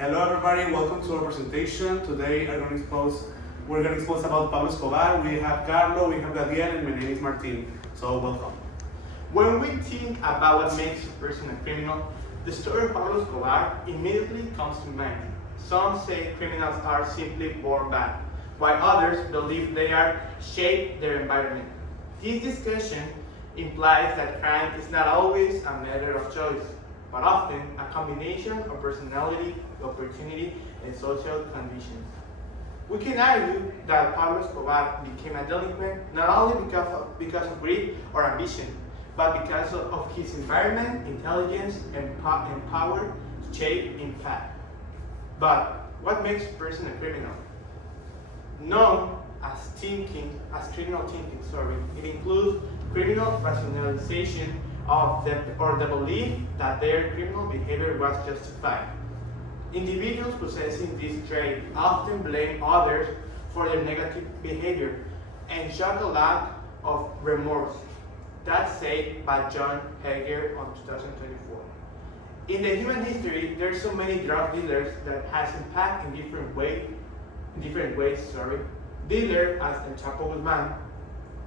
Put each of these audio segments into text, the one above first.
Hello everybody, welcome to our presentation. Today we're going to expose about Pablo Escobar. We have Carlo, we have Gadiel, and my name is Martin. So welcome. When we think about what makes a person a criminal, the story of Pablo Escobar immediately comes to mind. Some say criminals are simply born bad, while others believe they are shaped their environment. This discussion implies that crime is not always a matter of choice, but often a combination of personality, opportunity, and social conditions. We can argue that Pablo Escobar became a delinquent not only because of greed or ambition, but because of his environment, intelligence, and power to shape impact. But what makes a person a criminal? Known as criminal thinking, it includes criminal rationalization of the belief that their criminal behavior was justified. Individuals possessing this trait often blame others for their negative behavior and show a lack of remorse. That's said by John Hager on 2024. In the human history, there's so many drug dealers that has impact in different ways. Dealers as El Chapo Guzmán,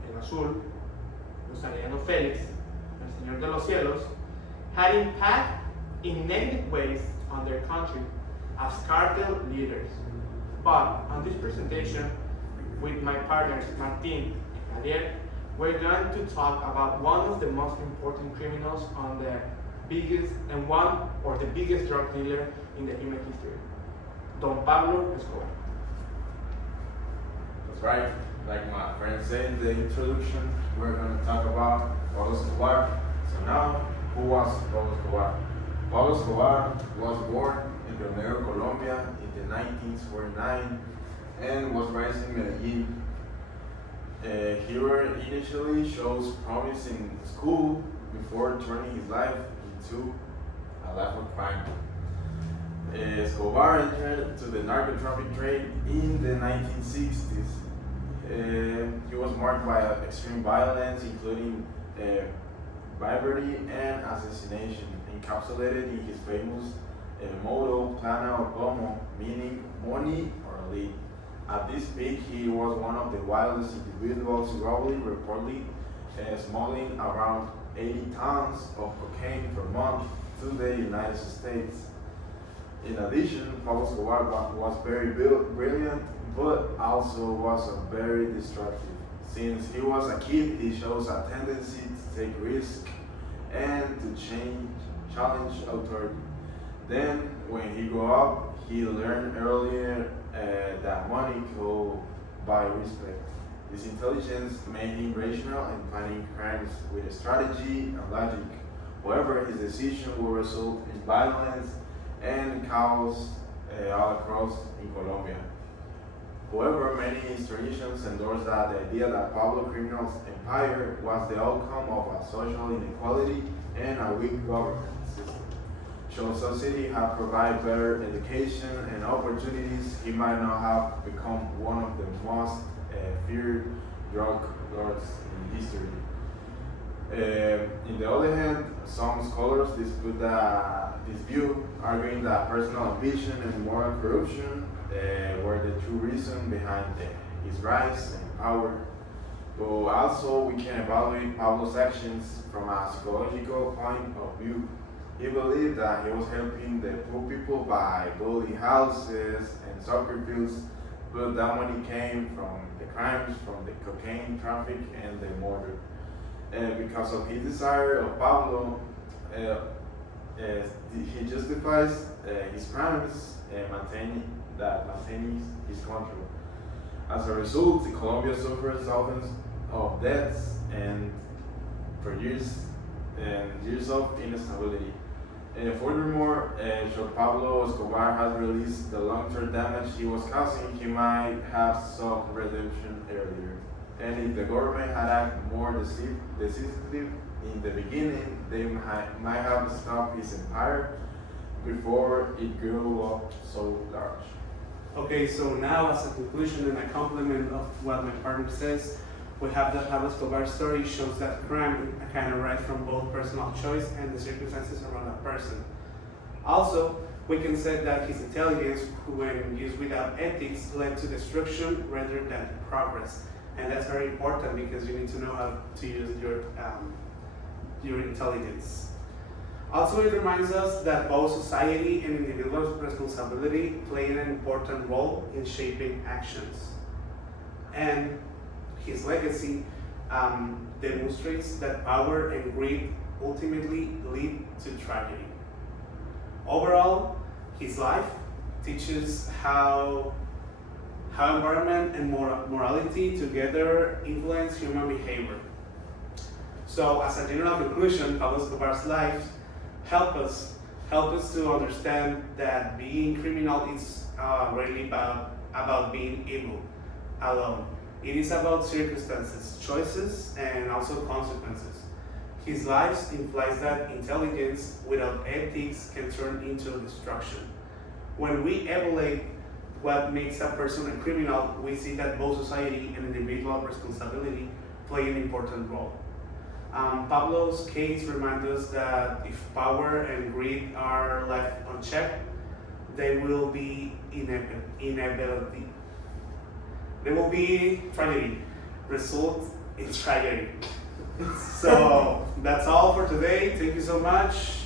El Azul, Los Arellano Félix, El Señor de los Cielos, had impact in negative ways on their country as cartel leaders. But on this presentation, with my partners Martin and Javier, we're going to talk about one of the most important criminals on the biggest drug dealer in the human history, Don Pablo Escobar. That's right. Like my friend said in the introduction, we're going to talk about Pablo Escobar. So now, who was Pablo Escobar? Pablo Escobar was born in Rio Negro, Colombia in the 1949 and was raised in Medellin. He initially shows promise in school before turning his life into a life of crime. Escobar entered to the narco-traffic trade in the 1960s. He was marked by extreme violence, including bribery and assassination, encapsulated in his famous motto, Plana or Plomo, meaning money or lead. At this peak, he was one of the wildest individuals globally, reportedly smuggling around 80 tons of cocaine per month to the United States. In addition, Pablo Escobar was very brilliant, but also was very destructive. Since he was a kid, he shows a tendency to take risks and to challenge authority. Then, when he grew up, he learned earlier that money could buy respect. His intelligence made him rational in planning crimes with strategy and logic. However, his decision will result in violence and chaos all across in Colombia. However, many historians endorse that the idea that Pablo criminal's empire was the outcome of a social inequality and a weak government system. Should society have provided better education and opportunities, he might not have become one of the most feared drug lords in history. On the other hand, some scholars dispute this view, arguing that personal ambition and moral corruption were the true reason behind his rise and power. But also, we can evaluate Pablo's actions from a psychological point of view. He believed that he was helping the poor people by building houses and soccer fields, but that money came from the crimes, from the cocaine traffic and the murder. Because of his desire of Pablo, he justifies his crimes and maintaining his control. As a result, Colombia suffers thousands of deaths and for years of instability. Furthermore, should Pablo Escobar has released the long-term damage he was causing, he might have sought redemption earlier. And if the government had acted more decisively in the beginning, they might have stopped his empire before it grew up so large. Okay, so now as a conclusion and a complement of what my partner says, we have that Pablo Escobar story shows that crime can arise from both personal choice and the circumstances around that person. Also, We can say that his intelligence, when used without ethics, led to destruction rather than progress. And that's very important because you need to know how to use your intelligence. Also, it reminds us that both society and individual responsibility play an important role in shaping actions. And his legacy demonstrates that power and greed ultimately lead to tragedy. Overall, his life teaches how environment and morality together influence human behavior. So, as a general conclusion, Pablo Escobar's life help us to understand that being criminal is really about being evil alone. It is about circumstances, choices, and also consequences. His life implies that intelligence without ethics can turn into destruction. When we evaluate what makes a person a criminal, we see that both society and individual responsibility play an important role. Pablo's case reminds us that if power and greed are left unchecked, they will be inevitability. There will be tragedy, result in tragedy. So that's all for today. Thank you so much.